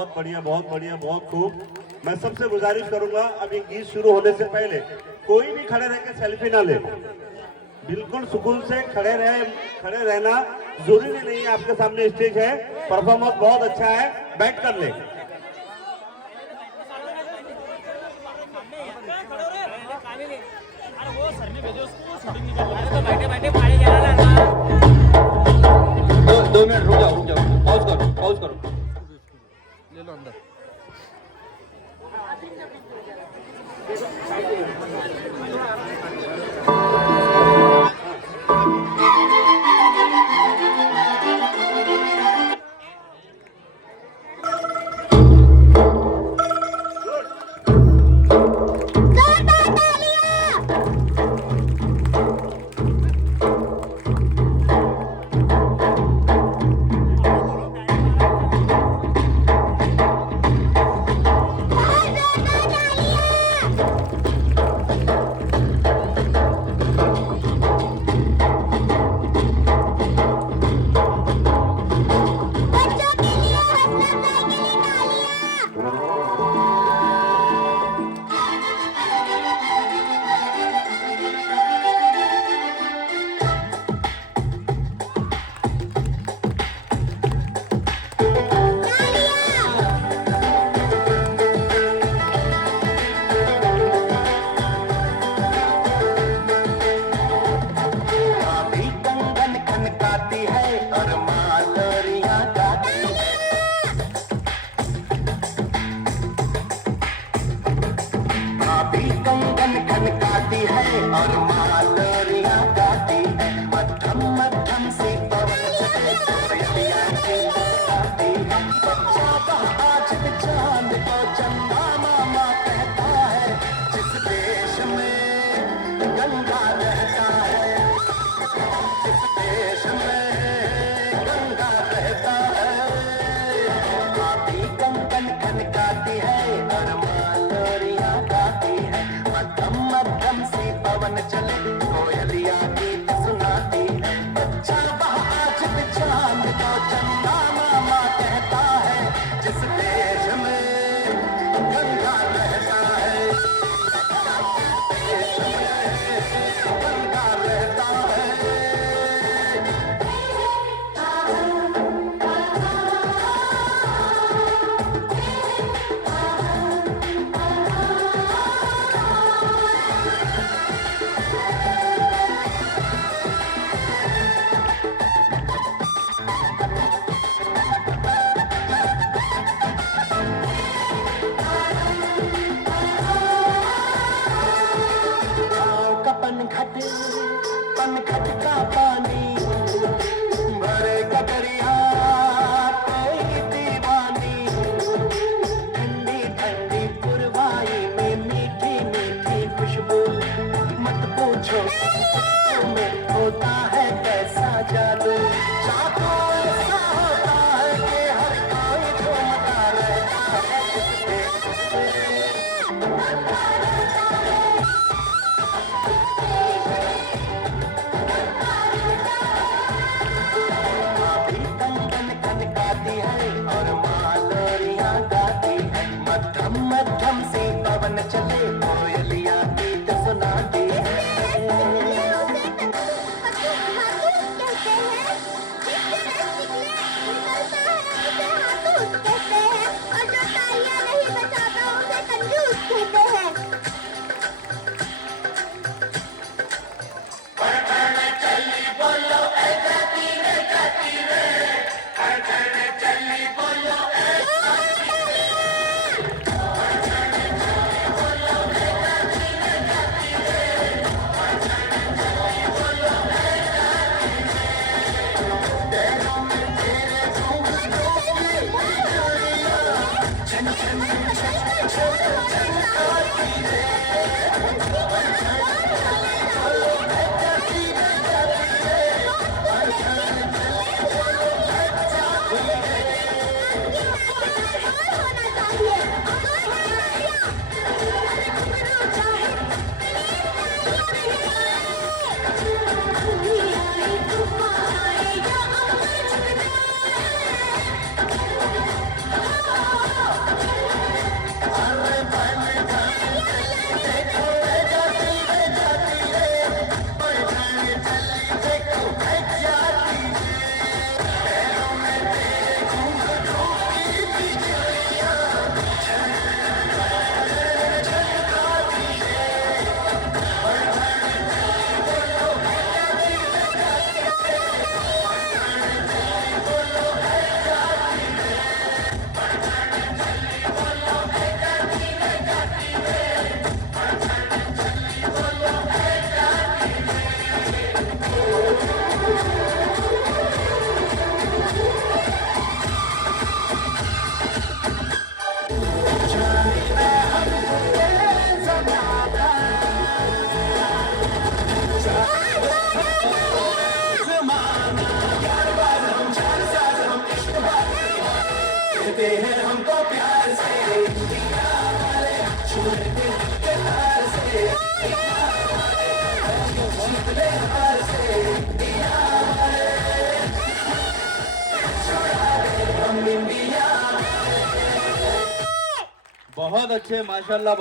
बहुत बढ़िया, बहुत बढ़िया, बहुत खूब। मैं सबसे गुजारिश करूंगा अभी गीत शुरू होने से पहले कोई भी खड़े रह के सेल्फी ना ले, बिल्कुल सुकून से खड़े रहना जरूरी नहीं है। आपके सामने स्टेज है, परफॉर्मेंस बहुत अच्छा है, बैठ कर ले। दो मिनट रुक जाओ, पॉज करो ले लो अंदर। और मालरिया गाती है, मध्यम मध्यम सी कोयलिया गाती है। बच्चा आज चांद को चंदा मामा कहता है, जिस देश में गंगा रहता है, जिस देश में गंगा रहता है। आती कंकन खनकाती है और मालरिया गाती है, मध्यम मध्यम सी पवन चले कोयलिया गीत सुनाती है। बच्चा आज चांद को चंदा मामा कहता है, जिस देश में गंगा रहता है, देश में गंगा रहता है। पनघट का पानी भरे कटरिया कोई दीवानी। ठंडी ठंडी पुरवाई में मीठी मीठी खुशबू, मत पूछो में होता है कैसा जादू। जादू ऐसा होता है कि हर कोई झूमता रहता है। और मालरिया गाती है, मध्यम मध्यम सी पवन चले कोयलिया गीत सुनाती है। हैं हमको प्यार से इंडिया वाले छू लेते दिल के तार से इंडिया वाले जीत ले हार से इंडिया वाले छुड़ा दे हम इंडिया बहुत अच्छे माशाल्लाह।